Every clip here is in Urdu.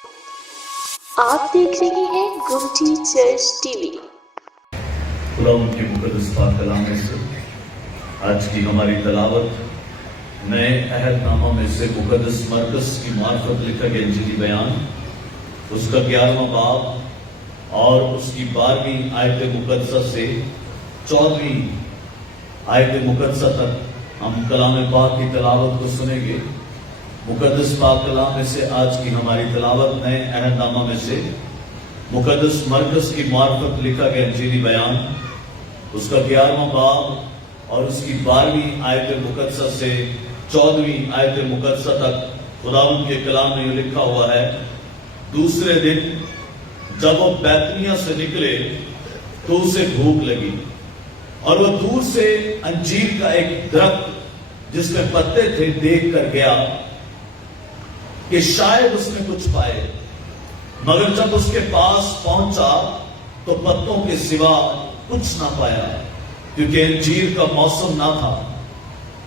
آپ دیکھ رہے ہیں گمٹی چرچ ٹی وی۔ خدا ان کے مقدس پاک کلام میں سے آج کی ہماری تلاوت نئے عہد نامہ میں سے مقدس مرکز کی معرفت لکھا گیا انجیلی بیان، اس کا 11واں باب اور اس کی 12ویں آیت مقدسہ سے 14ویں آیت مقدسہ تک ہم کلام پاک کی تلاوت کو سنیں گے۔ مقدس پاک کلام میں سے آج کی ہماری تلاوت نئے عہد نامہ میں سے مقدس مرکز کی معرفت لکھا گیا انجیلی بیان، اس کا 11واں باب اور اس کی 12ویں آیت مقدسہ سے 14ویں آیت مقدسہ تک خداوند کے کلام میں یہ لکھا ہوا ہے۔ دوسرے دن جب وہ بیتنیہ سے نکلے تو اسے بھوک لگی، اور وہ دور سے انجیر کا ایک درخت جس میں پتے تھے دیکھ کر گیا کہ شاید اس میں کچھ پائے، مگر جب اس کے پاس پہنچا تو پتوں کے سوا کچھ نہ پایا، کیونکہ انجیر کا موسم نہ تھا۔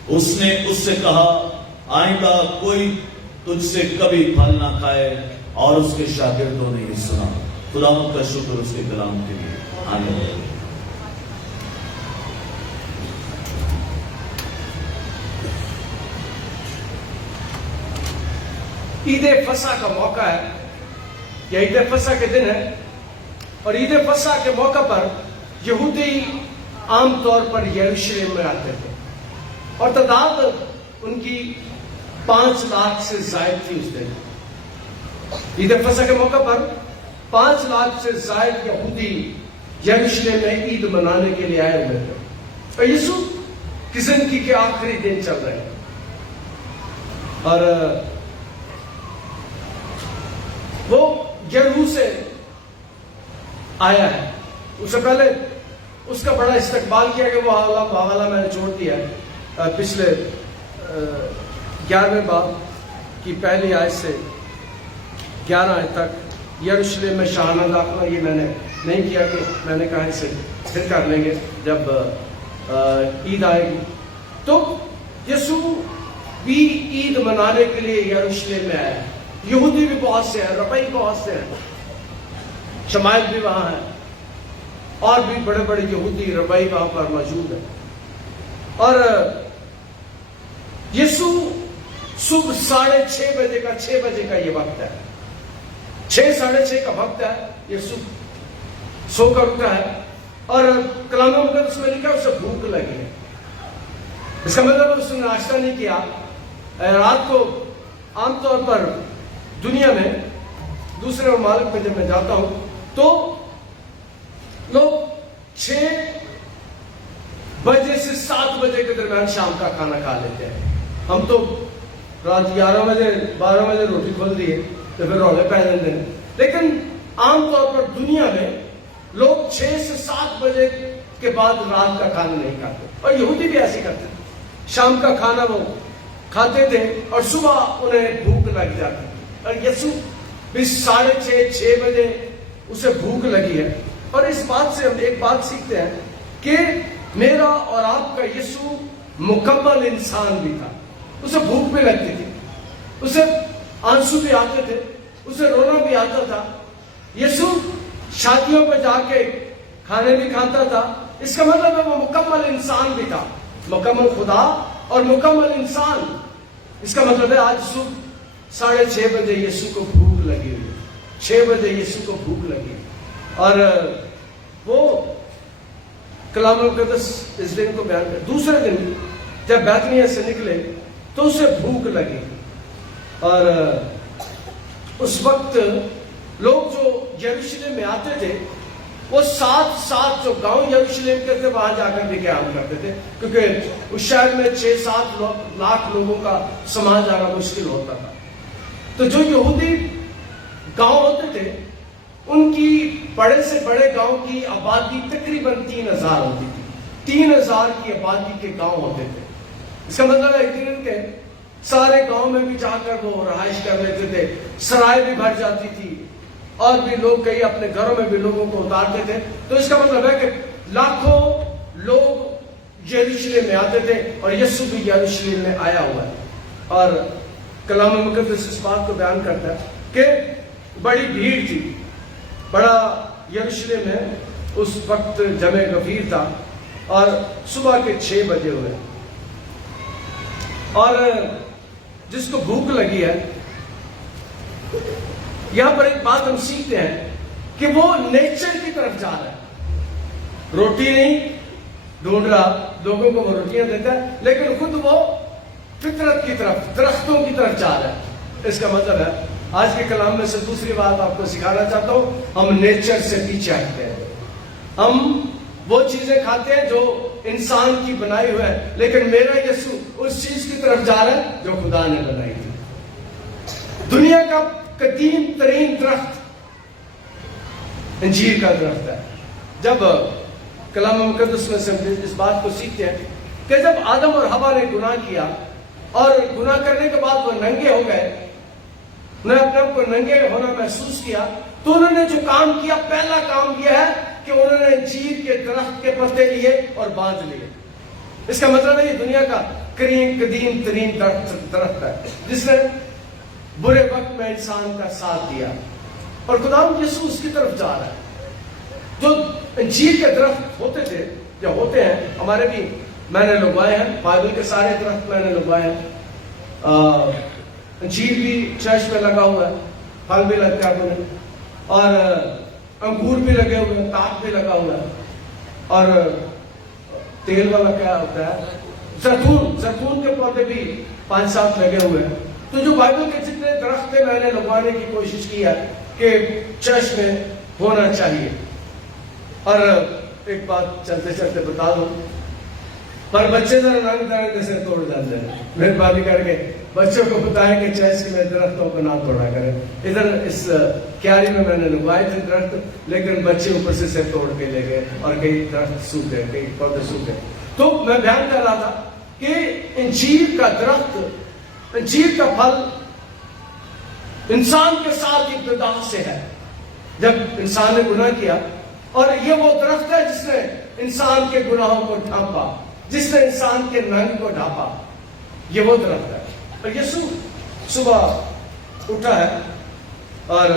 اس نے اس سے کہا، آئندہ کوئی تجھ سے کبھی پھل نہ کھائے، اور اس کے شاگردوں نے یہ سنا۔ خداوند کا شکر اس کے کلام کے لیے، آمین۔ عید فصح کا موقع ہے، یا عید فصح کے دن ہے، اور عید فصح کے موقع پر یہودی عام طور پر یروشلم میں آتے تھے، اور تعداد ان کی 5 لاکھ سے زائد تھی اس دن۔ عید فصح کے موقع پر 5 لاکھ سے زائد یہودی یروشلم میں عید منانے کے لیے آئے ہوئے تھے، اور یسوع کی زندگی کے آخری دن چل رہے ہیں، اور وہ یریحو سے آیا ہے۔ اس سے پہلے اس کا بڑا استقبال کیا کہ وہ حوالہ میں نے چھوڑ دیا پچھلے 11ویں باب کی پہلی آیت سے 11 آیت تک یروشلم میں شاہانہ داخلہ، یہ میں نے نہیں کیا، کہ میں نے کہا اسے پھر کر لیں گے جب عید آئے گی۔ تو یسوع بھی عید منانے کے لیے یروشلم میں آیا ہے۔ یہودی بھی بہت سے ہیں، ربائی بہت سے ہیں، شمائل بھی وہاں ہیں، اور بھی بڑے بڑے یہودی ربائی وہاں پر موجود ہیں۔ اور یسوع صبح 6:30 بجے کا 6 بجے کا یہ وقت ہے، 6 ساڑھے 6 کا وقت ہے، یسوع سو کر اٹھا ہے، اور کلام مقدس میں لکھا اسے بھوک لگی ہے۔ اس کا مطلب اس نے ناشتہ نہیں کیا۔ رات کو عام طور پر دنیا میں دوسرے ممالک میں جب میں جاتا ہوں تو لوگ 6 بجے سے 7 بجے کے درمیان شام کا کھانا کھا لیتے ہیں۔ ہم تو رات 11 بجے 12 بجے روٹی کھول دیے تو پھر رولے پہ لیتے ہیں، لیکن عام طور پر دنیا میں لوگ 6 سے 7 بجے کے بعد رات کا کھانا نہیں کھاتے، اور یہودی بھی ایسے کرتے تھے۔ شام کا کھانا وہ کھاتے تھے اور صبح انہیں بھوک لگ جاتی تھی، اور یسوع بھی 6:30 بجے اسے بھوک لگی ہے۔ اور اس بات سے ہم ایک بات سیکھتے ہیں کہ میرا اور آپ کا یسوع مکمل انسان بھی تھا۔ اسے بھوک بھی لگتی تھی، اسے آنسو بھی آتے تھے، اسے رونا بھی آتا تھا۔ یسوع شادیوں پہ جا کے کھانے بھی کھاتا تھا۔ اس کا مطلب ہے وہ مکمل انسان بھی تھا، مکمل خدا اور مکمل انسان۔ اس کا مطلب ہے آج صبح 6:30 بجے یسوع کو بھوک لگی ہوئی، 6 بجے یسوع کو بھوک لگی، اور وہ کلام مقدس اس دن کو بیان کر۔ دوسرے دن جب بیتنیہ سے نکلے تو اسے بھوک لگی، اور اس وقت لوگ جو یروشلم میں آتے تھے وہ 7 جو گاؤں یروشلم کے تھے وہاں جا کر بھی قیام کرتے تھے، کیونکہ اس شہر میں 6-7 لاکھ لوگوں کا سماج آنا مشکل ہوتا تھا۔ تو جو یہودی گاؤں ہوتے تھے ان کی بڑے سے بڑے گاؤں کی آبادی تقریباً 3000 ہوتی تھی۔ 3000 کی آبادی کے گاؤں ہوتے تھے۔ اس کا مطلب ہے کہ سارے گاؤں میں بھی جا کر وہ رہائش کر لیتے تھے، سرائے بھی بھر جاتی تھی، اور بھی لوگ کئی اپنے گھروں میں بھی لوگوں کو اتارتے تھے۔ تو اس کا مطلب ہے کہ لاکھوں لوگ یروشلم میں آتے تھے، اور یسوع بھی یروشلم میں آیا ہوا ہے۔ اور کلام مقدس اس بات کو بیان کرتا ہے کہ بڑی بھیڑ تھی، بڑا یروشلم میں اس وقت جمع غفیر تھا، اور صبح کے 6 بجے ہوئے، اور جس کو بھوک لگی ہے، یہاں پر ایک بات ہم سیکھتے ہیں کہ وہ نیچر کی طرف جا رہا ہے، روٹی نہیں ڈھونڈ رہا، لوگوں کو وہ روٹیاں دیتا ہے، لیکن خود وہ فطرت کی طرف، درختوں کی طرف جا رہا ہے۔ اس کا مطلب ہے آج کے کلام میں سے دوسری بات آپ کو سکھانا چاہتا ہوں، ہم نیچر سے پیچھے ہٹتے ہیں، ہم وہ چیزیں کھاتے ہیں جو انسان کی بنائی ہوئی ہے، لیکن میرا یسوع اس چیز کی طرف جا رہا ہے جو خدا نے بنائی تھی۔ دنیا کا قدیم ترین درخت انجیر کا درخت ہے۔ جب کلام مقدس میں سے اس بات کو سیکھتے ہیں کہ جب آدم اور حوا نے گناہ کیا اور گناہ کرنے کے بعد وہ ننگے ہو گئے، انہوں نے اپنے آپ کو ننگے ہونا محسوس کیا، تو انہوں نے جو کام کیا، پہلا کام یہ ہے کہ انہوں نے انجیر کے درخت کے پتے لیے اور باندھ لیے۔ اس کا مطلب ہے یہ دنیا کا قدیم ترین درخت ہے جس نے برے وقت میں انسان کا ساتھ دیا، اور خداوند یسوع اس کی طرف جا رہا ہے۔ جو انجیر کے درخت ہوتے تھے یا ہوتے ہیں، ہمارے بھی میں نے لگوائے ہیں، بائبل کے سارے درخت میں نے لگوائے ہیں، انجیر بھی چرچ میں لگا ہوا ہے، پھل بھی لگتا ہے انہیں، اور انگور بھی لگے ہوئے ہیں، تاک بھی لگا ہوا ہے، اور تیل والا کیا ہوتا ہے، زیتون کے پودے بھی 5-7 لگے ہوئے ہیں۔ تو جو بائبل کے جتنے درخت تھے میں نے لگوانے کی کوشش کی ہے کہ چرچ میں ہونا چاہیے۔ اور ایک بات چلتے چلتے بتا دوں، پر بچے ذرا رنگ درنگ سے توڑ جاتے ہیں، مہربانی کر کے بچوں کو بتائیں کہ چرچ میں درختوں کو نہ توڑا کریں۔ ادھر اس کیاری میں نے لگوائے تھے درخت، لیکن بچے اوپر سے توڑ کے لے گئے اور کئی درخت سوکھ گئے، کئی پودے سوکھ گئے۔ تو میں بیان کر رہا تھا کہ انجیر کا درخت، انجیر کا پھل انسان کے ساتھ ابتدا سے ہے، جب انسان نے گناہ کیا، اور یہ وہ درخت ہے جس نے انسان کے گناہوں کو ڈھانپا، جس نے انسان کے ننگ کو ڈھانپا، یہ وہ درخت ہے۔ اور یسوع صبح اٹھا ہے اور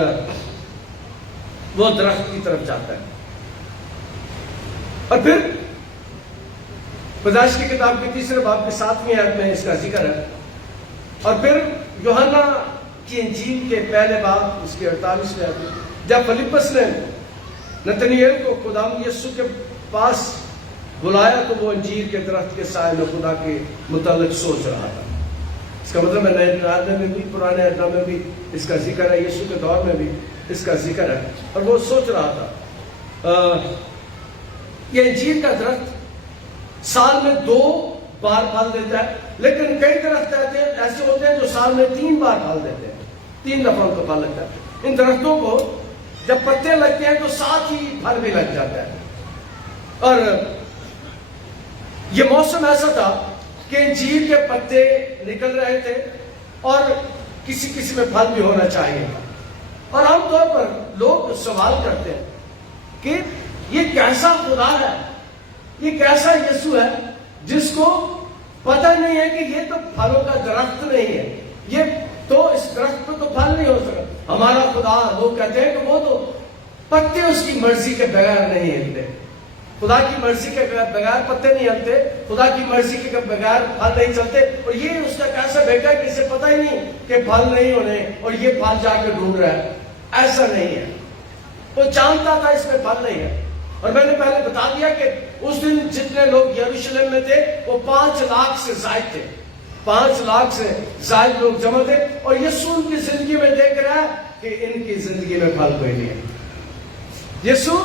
وہ درخت کی طرف جاتا ہے، اور پھر پیدائش کی کتاب کے 3 باب کے 7ویں آیت میں اس کا ذکر ہے، اور پھر یوحنا کی انجیل کے پہلے باب اس کے 48ویں آیت میں جب فلیپس نے نتنیل کو خداوند یسوع کے پاس بلایا تو وہ انجیر کے درخت کے سائے میں خدا کے متعلق سوچ رہا تھا۔ اس کا مطلب ہے نئے عہد میں بھی، پرانے عہد میں بھی اس کا ذکر ہے، یسوع کے دور میں بھی اس کا ذکر ہے، اور وہ سوچ رہا تھا۔ یہ انجیر کا درخت سال میں 2 بار پھل دیتا ہے، لیکن کئی درخت ایسے ہوتے ہیں جو سال میں 3 بار پھل دیتے ہیں، 3 دفعہ ان کو پھل لگتا ہے۔ ان درختوں کو جب پتے لگتے ہیں تو ساتھ ہی پھل بھی لگ جاتا ہے، اور یہ موسم ایسا تھا کہ انجیر کے پتے نکل رہے تھے اور کسی کسی میں پھل بھی ہونا چاہیے تھا، اور عام طور پر لوگ سوال کرتے ہیں کہ یہ کیسا خدا ہے، یہ کیسا یسوع ہے جس کو پتہ نہیں ہے کہ یہ تو پھلوں کا درخت نہیں ہے، یہ تو اس درخت پہ تو پھل نہیں ہو سکتا۔ ہمارا خدا، لوگ کہتے ہیں کہ وہ تو پتے اس کی مرضی کے بغیر نہیں ہلتے، خدا کی مرضی کے بغیر پتے نہیں ہلتے، خدا کی مرضی کے بغیر پھل نہیں چلتے، اور یہ اس کا کیسا بیٹا ہے کہ اسے پتہ ہی نہیں کہ پھل نہیں ہونے اور یہ پھل جا کے ڈھونڈ رہا ہے۔ ایسا نہیں ہے، وہ جانتا تھا اس میں پھل نہیں ہے۔ اور میں نے پہلے بتا دیا کہ اس دن جتنے لوگ یروشلم میں تھے وہ 5 لاکھ سے زائد تھے، 5 لاکھ سے زائد لوگ جمع تھے، اور یسوع ان کی زندگی میں دیکھ رہا ہے کہ ان کی زندگی میں پھل کوئی نہیں ہے۔ یسوع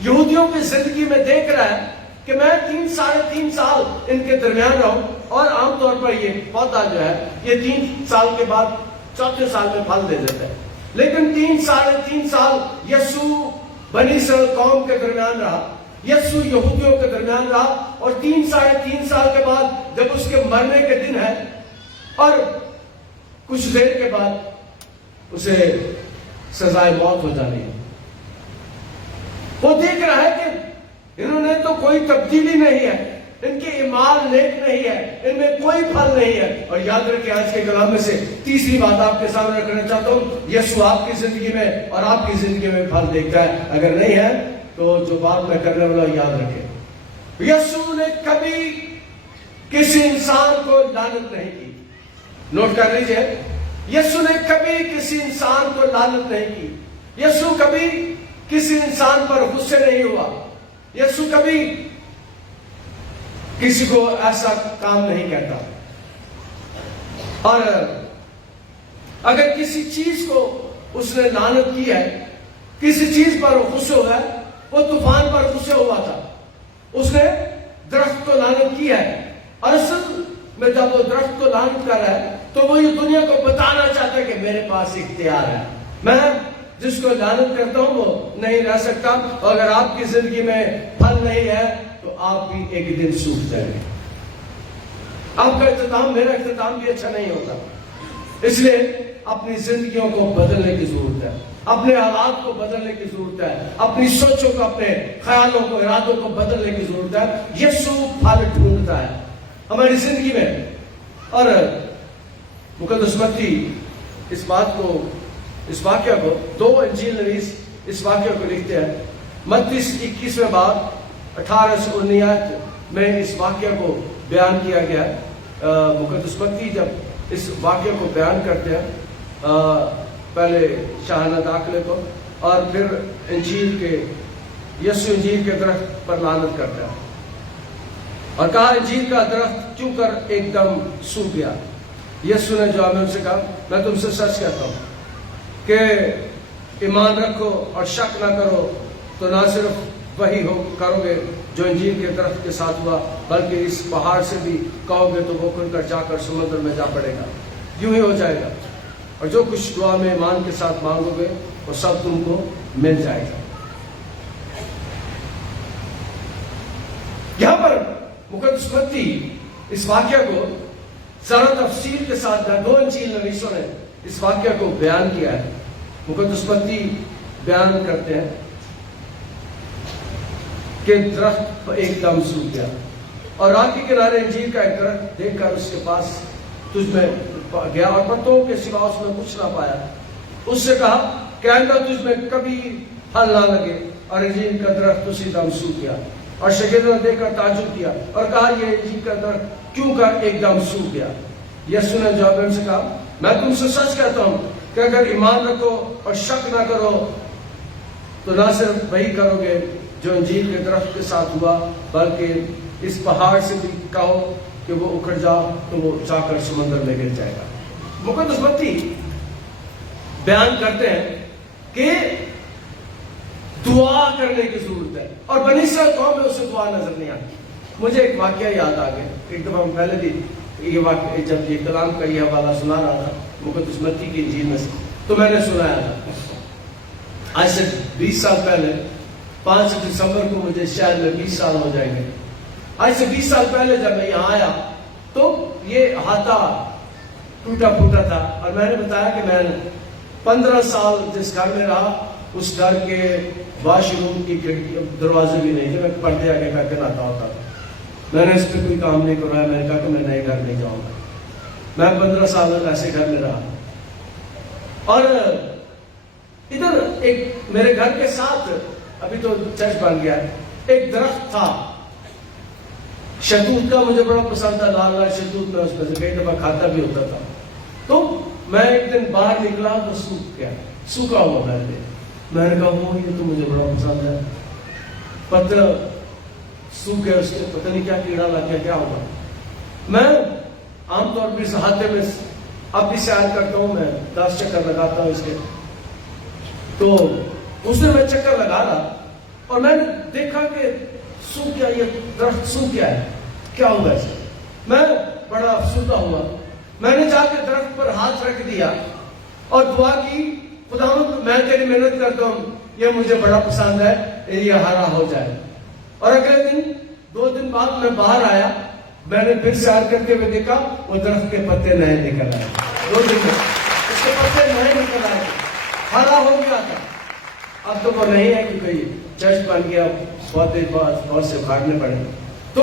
یہودیوں کی زندگی میں دیکھ رہا ہے کہ میں 3-3.5 سال ان کے درمیان رہوں، اور عام طور پر یہ پودا جو ہے یہ 3 سال کے بعد 4تھے سال میں پھل دے دیتا ہے، لیکن 3-3.5 سال یسوع بنی اسرائیل قوم کے درمیان رہا، یسوع یہودیوں کے درمیان رہا، اور 3-3.5 سال کے بعد جب اس کے مرنے کے دن ہے اور کچھ دیر کے بعد اسے سزائے موت ہو جانی ہے، وہ دیکھ رہا ہے کہ انہوں نے تو کوئی تبدیلی نہیں ہے، ان کے اعمال نیک نہیں ہے، ان میں کوئی پھل نہیں ہے۔ اور یاد رکھیں آج کے کلام میں سے تیسری بات آپ کے سامنے رکھنا چاہتا ہوں، یسوع آپ کی زندگی میں اور آپ کی زندگی میں پھل دیکھتا ہے، اگر نہیں ہے تو جو بات میں کرنے والا یاد رکھیں۔ یسوع نے کبھی کسی انسان کو لعنت نہیں کی، نوٹ کر لیجئے، یسوع نے کبھی کسی انسان کو لعنت نہیں کی، یسوع کبھی کسی انسان پر غصے نہیں ہوا، یسوع کبھی کسی کو ایسا کام نہیں کرتا۔ اور اگر کسی چیز کو اس نے لعنت کی ہے، کسی چیز پر غصے ہوا ہے، وہ طوفان پر غصے ہوا تھا، اس نے درخت کو لعنت کی ہے، اور اصل میں جب وہ درخت کو لعنت کر رہا ہے تو وہ یہ دنیا کو بتانا چاہتا ہے کہ میرے پاس اختیار ہے، میں جس کو لعنت کرتا ہوں وہ نہیں رہ سکتا۔ اور اگر آپ کی زندگی میں پھل نہیں ہے تو آپ بھی ایک دن سوکھ جائیں گے۔ آپ کا اختتام، میرا اختتام بھی اچھا نہیں ہوتا، اس لیے اپنی زندگیوں کو بدلنے کی ضرورت ہے، اپنے حالات کو بدلنے کی ضرورت ہے، اپنی سوچوں کو، اپنے خیالوں کو، ارادوں کو بدلنے کی ضرورت ہے۔ یسوع پھل ڈھونڈتا ہے ہماری زندگی میں۔ اور مقدس متی اس واقعہ کو، دو انجیل نویس اس واقعہ کو لکھتے ہیں۔ متی 21 باب 18 سے 19 آیت میں اس واقعہ کو بیان کیا گیا ہے۔ مقدس متی جب اس واقعہ کو بیان کرتے ہیں، پہلے شاہانہ داخلے کو، اور پھر انجیل کے، یسوع انجیل کے درخت پر لعنت کرتا ہے، اور کہا انجیل کا درخت کیوں کر ایک دم سوکھ گیا۔ یسوع نے جواب میں ان سے کہا، میں تم سے سچ کہتا ہوں کہ ایمان رکھو اور شک نہ کرو تو نہ صرف وہی کرو گے جو انجیل کے درخت کے ساتھ ہوا، بلکہ اس پہاڑ سے بھی کہو گے تو وہ کھل کر جا کر سمندر میں جا پڑے گا، یوں ہی ہو جائے گا۔ اور جو کچھ دعا میں ایمان کے ساتھ مانگو گے وہ سب تم کو مل جائے گا۔ یہاں پر مقدس متی اس واقعہ کو ذرا تفصیل کے ساتھ دو انجیل نویسوں نے اس واقعہ کو بیان کیا ہے۔ مقدس متی بیان کرتے ہیں کہ درخت ایک دم سوکھ گیا، اور راہ کے کنارے انجیر کا ایک درخت دیکھ کر اس کے پاس تجھ میں گیا، اور پتوں کے سوا اس میں کچھ نہ پایا۔ اس سے کہا کہ آئندہ تجھ میں کبھی پھل نہ لگے، اور انجیر کا درخت اسی دم سوکھ گیا۔ اور شاگردوں نے دیکھ کر تعجب کیا اور کہا یہ انجیر کا درخت کیوں کر ایک دم سوکھ گیا؟ یسوع نے جواب میں سے کہا، میں تم سے سچ کہتا ہوں کہ اگر ایمان رکھو اور شک نہ کرو تو نہ صرف وہی کرو گے جو انجیر کے درخت کے ساتھ ہوا، بلکہ اس پہاڑ سے بھی کہو کہ وہ اکھڑ جا تو وہ جا کر سمندر میں گر جائے گا۔ مقدس متی بیان کرتے ہیں کہ دعا کرنے کی ضرورت ہے، اور بنی اسرائیل قوم میں اسے دعا نظر نہیں آتی۔ مجھے ایک واقعہ یاد آ گیا، ایک دفعہ پہلے بھی یہ واقعہ، جب یہ کلام کا یہ حوالہ سنا رہا تھا مقدس متی کی انجیل میں سے، تو میں نے سنایا تھا آج سے 20 سال پہلے، 5 دسمبر کو مجھے شاید میں 20 سال ہو جائیں گے۔ آج سے 20 سال پہلے جب میں یہاں آیا تو یہ احاطہ ٹوٹا پھوٹا تھا، اور میں نے بتایا کہ میں نے 15 سال جس گھر میں رہا اس گھر کے واش روم کی کھڑکی دروازے بھی نہیں تھے، میں پردے آگے کر کے نہاتا ہوتا تھا۔ میں نے اس پہ کوئی کام نہیں کروایا، میں نے کہا کہ میں نئے گھر نہیں جاؤں گا۔ میں 15 سال ایسے گھر میں رہا، اور ادھر ایک میرے گھر کے ساتھ، ابھی تو چرچ بن گیا ہے، ایک درخت تھا شہتوت کا، مجھے بڑا پسند تھا، لال لال شہتوت، میں اس میں سے کئی دفعہ کھاتا بھی ہوتا تھا۔ تو میں ایک دن باہر نکلا تو سوکھ گیا، سوکھا ہوا میں نے کہا وہ یہ تو مجھے بڑا پسند ہے، پتہ سوکھ گیا، اس کے پتہ نہیں کیا کیڑا لگ گیا، کیا ہوگا۔ میں عام طور پر اس احاطے میں اب بھی سیر کرتا ہوں، میں 10 چکر لگاتا ہوں اس کے، تو اس میں چکر لگا رہا اور میں نے دیکھا کہ سوکھ گیا، یہ درخت سوکھ گیا ہے، کیا ہوگا اسے۔ میں بڑا افسردہ ہوا، میں نے جا کے درخت پر ہاتھ رکھ دیا اور دعا کی، خداوند میں تیری محنت کرتا ہوں، یہ مجھے بڑا پسند ہے، یہ ہرا ہو جائے۔ اور اگلے دن 2 دن بعد میں باہر آیا، میں نے پھر سیر کرتے ہوئے دیکھا وہ درخت کے پتے نئے نکل آئے، 2 دن میں اس کے پتے نئے نکل آئے، ہرا ہو گیا تھا۔ اب تو وہ نہیں ہے کیونکہ چرچ بن گیا، بہت دیر بعد بہت سے اکھاڑنے پڑے۔ تو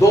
2